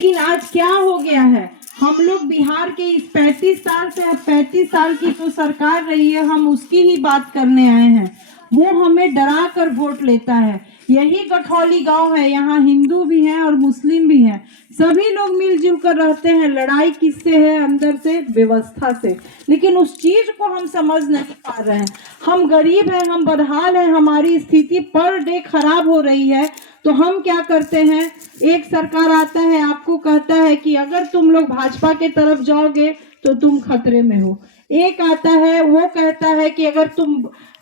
लेकिन आज क्या हो गया है, हम लोग बिहार के इस 35 साल की जो सरकार रही है, हम उसकी ही बात करने आए हैं। वो हमें डरा कर वोट लेता है। यही गठौली गांव है, यहाँ हिंदू भी हैं और मुस्लिम भी हैं। सभी लोग मिलजुल कर रहते हैं। लड़ाई किससे है? अंदर से, व्यवस्था से। लेकिन उस चीज को हम समझ नहीं पा रहे हैं। हम गरीब हैं, हम बदहाल हैं, हमारी स्थिति पर डे खराब हो रही है। तो हम क्या करते हैं, एक सरकार आता है, आपको कहता है कि अगर तुम लोग भाजपा के तरफ जाओगे तो तुम खतरे में हो। एक आता है, वो कहता है कि अगर तुम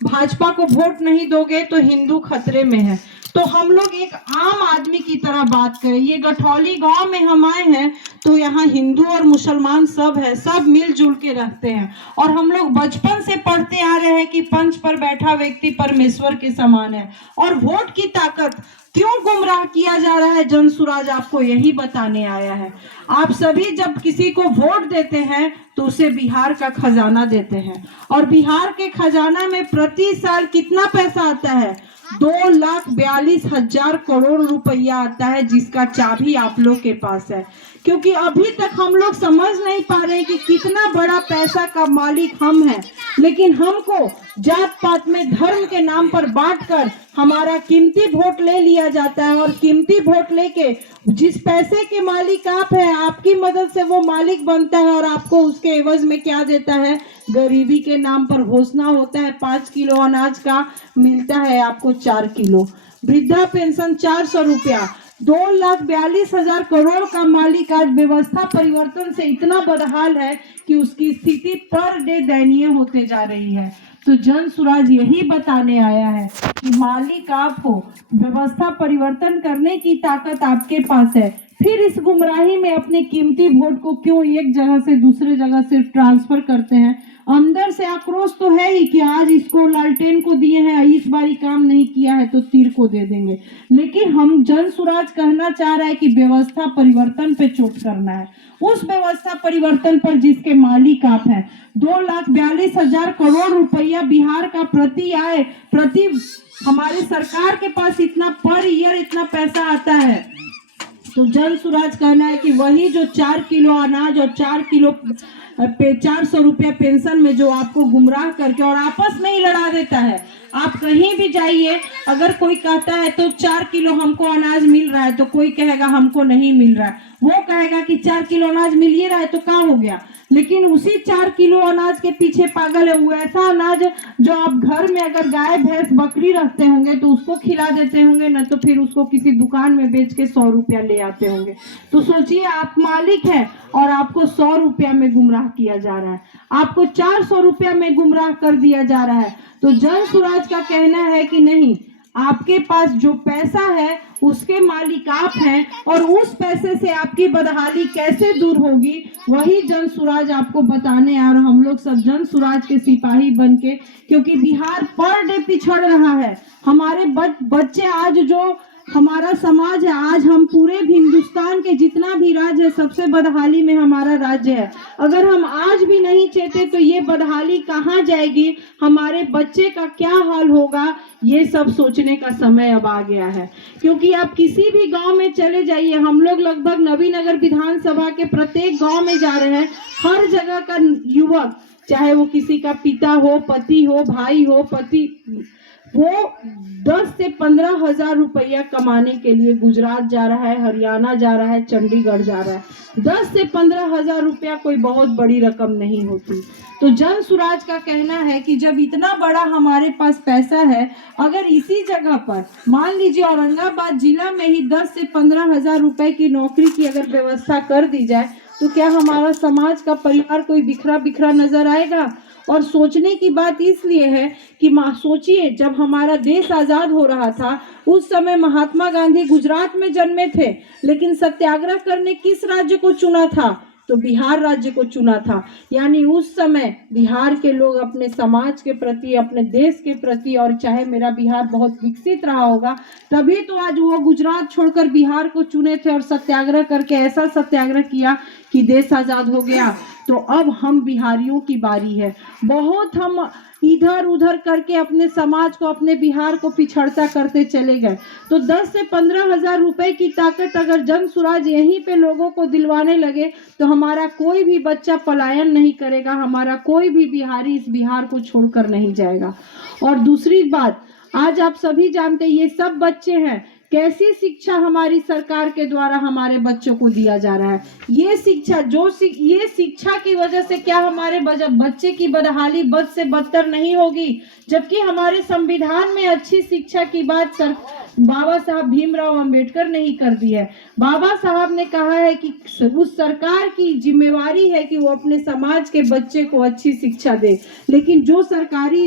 भाजपा को वोट नहीं दोगे तो हिंदू खतरे में है। तो हम लोग एक आम आदमी की तरह बात करें। ये गठौली गांव में हम आए हैं, तो यहाँ हिंदू और मुसलमान सब है, सब मिलजुल के रहते हैं। और हम लोग बचपन से पढ़ते आ रहे हैं कि पंच पर बैठा व्यक्ति परमेश्वर के समान है। और वोट की ताकत क्यों गुमराह किया जा रहा है, जनसुराज आपको यही बताने आया है। आप सभी जब किसी को वोट देते हैं तो उसे बिहार का खजाना देते हैं। और बिहार के खजाना में प्रति साल कितना पैसा आता है? 2,42,000 करोड़ रुपया आता है, जिसका चाबी आप लोग के पास है। क्योंकि अभी तक हम लोग समझ नहीं पा रहे कि कितना बड़ा पैसा का मालिक हम हैं। लेकिन हमको जात पात में धर्म के नाम पर बांटकर हमारा कीमती वोट ले लिया जाता है। और कीमती वोट लेके जिस पैसे के मालिक आप हैं, आपकी मदद से वो मालिक बनता है। और आपको उसके एवज में क्या देता है? गरीबी के नाम पर घोषणा होता है 5 किलो अनाज का, मिलता है आपको 4 किलो। वृद्धा पेंशन 400 रुपया। 2,42,000 करोड़ का मालिक आज व्यवस्था परिवर्तन से इतना बदहाल है कि उसकी स्थिति पर डे दयनीय होते जा रही है। तो जनसुराज यही बताने आया है कि मालिक आप हो, व्यवस्था परिवर्तन करने की ताकत आपके पास है। फिर इस गुमराही में अपने कीमती वोट को क्यों एक जगह से दूसरे जगह सिर्फ ट्रांसफर करते हैं? अंदर से आक्रोश तो है ही कि आज इसको लालटेन को दिए हैं, इस बारी काम नहीं किया है तो तीर को दे देंगे। लेकिन हम जनसुराज कहना चाह रहा है कि व्यवस्था परिवर्तन पे चोट करना है। उस व्यवस्था परिवर्तन पर जिसके मालिक आप हैं। 2,42,000 करोड़ रुपया बिहार का प्रति आय, प्रति हमारी सरकार के पास इतना पर ईयर इतना पैसा आता है। तो जनसुराज कहना है कि वही जो 4 किलो अनाज और 4 किलो 400 रुपया पेंशन में जो आपको गुमराह करके और आपस में ही लड़ा देता है। आप कहीं भी जाइए, अगर कोई कहता है तो 4 किलो हमको अनाज मिल रहा है, तो कोई कहेगा हमको नहीं मिल रहा है। वो कहेगा कि 4 किलो अनाज मिल ही रहा है तो क्या हो गया। लेकिन उसी 4 किलो अनाज के पीछे पागल है वो ऐसा अनाज जो आप घर में अगर गाय भैंस बकरी रखते होंगे तो उसको खिला देते होंगे, न तो फिर उसको किसी दुकान में बेच के 100 रुपया ले आते होंगे। तो सोचिए, आप मालिक हैं और आपको 100 रुपया में गुमराह किया जा रहा है, आपको 400 रुपया में गुमराह कर दिया जा रहा है। तो जनसुराज का कहना है कि नहीं, आपके पास जो पैसा है उसके मालिक आप हैं, और उस पैसे से आपकी बदहाली कैसे दूर होगी वही जनसुराज आपको बताने। और हम लोग सब जनसुराज के सिपाही बन के, क्योंकि बिहार पर डे पिछड़ रहा है। हमारे बच्चे आज जो हमारा समाज है, आज हम पूरे हिंदुस्तान के जितना भी राज्य है सबसे बदहाली में हमारा राज्य है। अगर हम आज भी नहीं चेते तो ये बदहाली कहाँ जाएगी, हमारे बच्चे का क्या हाल होगा, ये सब सोचने का समय अब आ गया है। क्योंकि आप किसी भी गांव में चले जाइए, हम लोग लगभग नवीनगर विधानसभा के प्रत्येक गांव में जा रहे हैं, हर जगह का युवक, चाहे वो किसी का पिता हो, पति हो, भाई हो, पति, वो 10 से 15 हजार रुपया कमाने के लिए गुजरात जा रहा है, हरियाणा जा रहा है, चंडीगढ़ जा रहा है। 10 से 15 हजार रुपया कोई बहुत बड़ी रकम नहीं होती। तो जनसुराज का कहना है कि जब इतना बड़ा हमारे पास पैसा है, अगर इसी जगह पर मान लीजिए औरंगाबाद जिला में ही 10 से 15 हजार रुपए की नौकरी की अगर व्यवस्था कर दी जाए, तो क्या हमारा समाज का परिवार कोई बिखरा बिखरा नजर आएगा? और सोचने की बात इसलिए है कि सोचिए, जब हमारा देश आजाद हो रहा था उस समय महात्मा गांधी गुजरात में जन्मे थे, लेकिन सत्याग्रह करने किस राज्य को चुना था? तो बिहार राज्य को चुना था। यानी उस समय बिहार के लोग अपने समाज के प्रति, अपने देश के प्रति, और चाहे मेरा बिहार बहुत विकसित रहा होगा, तभी तो आज वो गुजरात छोड़कर बिहार को चुने थे और सत्याग्रह करके ऐसा सत्याग्रह किया कि देश आजाद हो गया। तो अब हम बिहारियों की बारी है। बहुत हम इधर उधर करके अपने समाज को, अपने बिहार को पिछड़ता करते चले गए। तो 10 से 15 हजार रुपए की ताकत अगर जन स्वराज यहीं पे लोगों को दिलवाने लगे तो हमारा कोई भी बच्चा पलायन नहीं करेगा, हमारा कोई भी बिहारी इस बिहार को छोड़कर नहीं जाएगा। और दूसरी बात, आज आप सभी जानते हैं ये सब बच्चे हैं, कैसी शिक्षा हमारी सरकार के द्वारा हमारे बच्चों को दिया जा रहा है। ये शिक्षा ये शिक्षा की वजह से क्या हमारे बच्चे की बदहाली बद से बदतर नहीं होगी? जबकि हमारे संविधान में अच्छी शिक्षा की बात बाबा साहब भीमराव अंबेडकर ने ही कर दी है। बाबा साहब ने कहा है कि उस सरकार की जिम्मेवारी है कि वो अपने समाज के बच्चे को अच्छी शिक्षा दे, लेकिन जो सरकारी